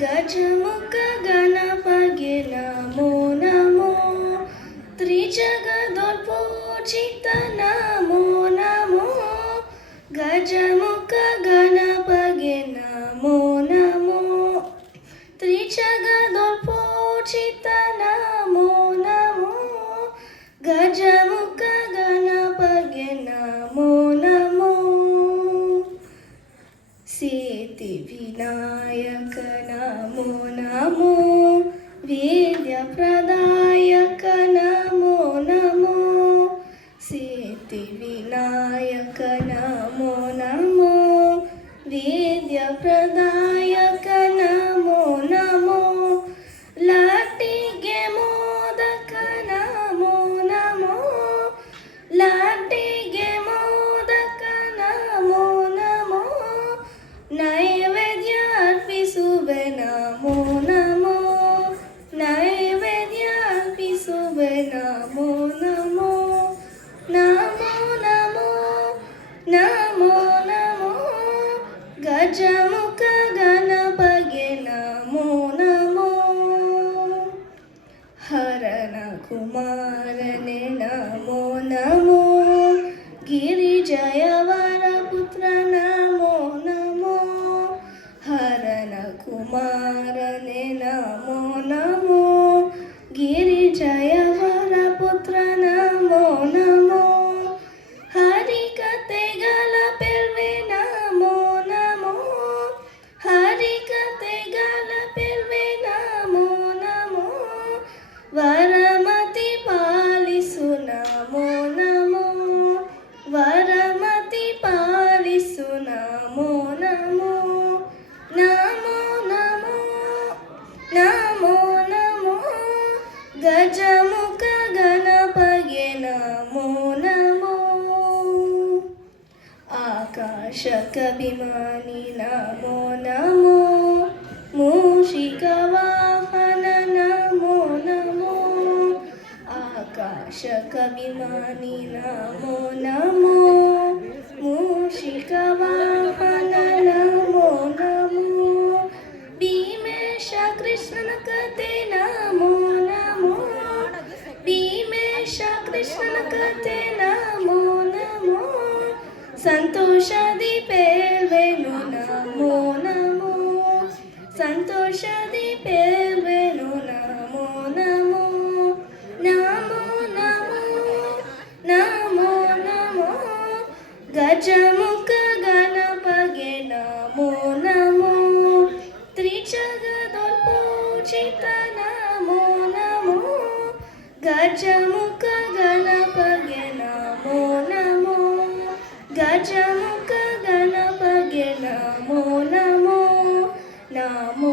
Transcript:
ಗಜಮುಖ ಗಣಪಗೆ ನಮೋ ನಮೋ, ತ್ರಿಜಗದೋತ್ಪೋಷಿತ ನಮೋ ನಮೋ, ಗಜಮುಖ ಗಣಪಗೆ ನಮೋ ನಮೋ, ತ್ರಿಜಗದೋತ್ಪೋಷಿತ ನಮೋ ನಮೋ, ಗಜಮುಖ ಗಣಪಗೆ ನಮೋ ನಮೋ. ಸಿದ್ಧಿ ವಿನಾಯಕ ನಮೋ ನಮೋ, ವೇದ್ಯ ಪ್ರದಾಯಕ ನಮೋ ನಮೋ, ಸಿದ್ಧಿ ವಿನಾಯಕ ನಮೋ ನಮೋ, ವೇದ್ಯ ಪ್ರದಾಯಕ ನಮೋ ನಮೋ, ಲಾಟಿಗೆ ಮೋದಕ ನಮೋ ನಮೋ, ಲಾಟಿಗೆ ಮೋದಕ ನಮೋ ನಮೋ, ನೈವೇದ್ಯ ಅರ್ಪಿಸುವೆ ನಮೋ ನಮೋ, ನೈವೇದ್ಯ ಅರ್ಪಿಸುವೆ ನಮೋ ನಮೋ, ನಮೋ ನಮೋ ನಮೋ ನಮೋ, ಗಜಮುಖ ಗಣಪಗೆ ನಮೋ ನಮೋ. ಹರನ ಕುಮಾರನೆ ನಮೋ ನಮೋ, ಗಿರಿಜಯವರ ಪುತ್ರ ನಮೋ ನಮೋ, ಹರನ ಕುಮಾರನೆ ನಮೋ ನಮೋ, ಗಿರಿಜಯವರ ಪುತ್ರ ನಮೋ ನಮೋ, ಹರಿಕತೆಗಳ ಪೆಲ್ವೆ ನಮೋ ನಮೋ, ಹರಿಕತೆಗಳ ಪೆಲ್ವೆ ನಮೋ ನಮೋ, ವರಮತಿ ಪಾಲಿಸು ನಮೋ ನಮೋ, ವರಮತಿ ಪಾಲಿಸು ನಮೋ ನಮೋ, ನಮೋ ನಮೋ ನಮೋ ನಮೋ, ಗಜಮುಖ ಗಣಪಗೆ ನಮೋ ನಮೋ. ಆಕಾಶಕಭಿಮಾನಿ ನಮೋ ನಮೋ, ಮೂಷಿಕ ವಾಹನ ನಮೋ ನಮೋ, ಆಕಾಶಕಭಿಮಾನಿ ನಮೋ ನಮೋ, ಮೂಷಿಕ ವಾಹನ ನಮೋ ನಮೋ, ಭೀಮೇಶ ಕೃಷ್ಣನ ಕತೆ ನಮೋ ನಮೋ, ಭೀಮೇಶ ಕೃಷ್ಣನ ಕತೆ ನಮೋ ನಮೋ, ಸಂತೋಷದಿ ಪೇಲ್ವೆನು ನಮೋ ನಮೋ, ಸಂತೋಷದಿ ಪೇಲ್ವೆನು ನಮೋ ನಮೋ, ನಮೋ ನಮೋ ನಮೋ ನಮೋ, ಗಜಮುಖ ಗಣಪಗೆ ನಮೋ ನಮೋ, ತ್ರಿಜಗದೋತ್ಪೋಷಿತ ನಮೋ ನಮೋ, ಗಜಮುಖ ಗಣಪಗೆ ನಮೋ ನಮೋ, ಗಜಮುಖ ಗಣಪಗೆ ನಮೋ ನಮೋ, ನಮೋ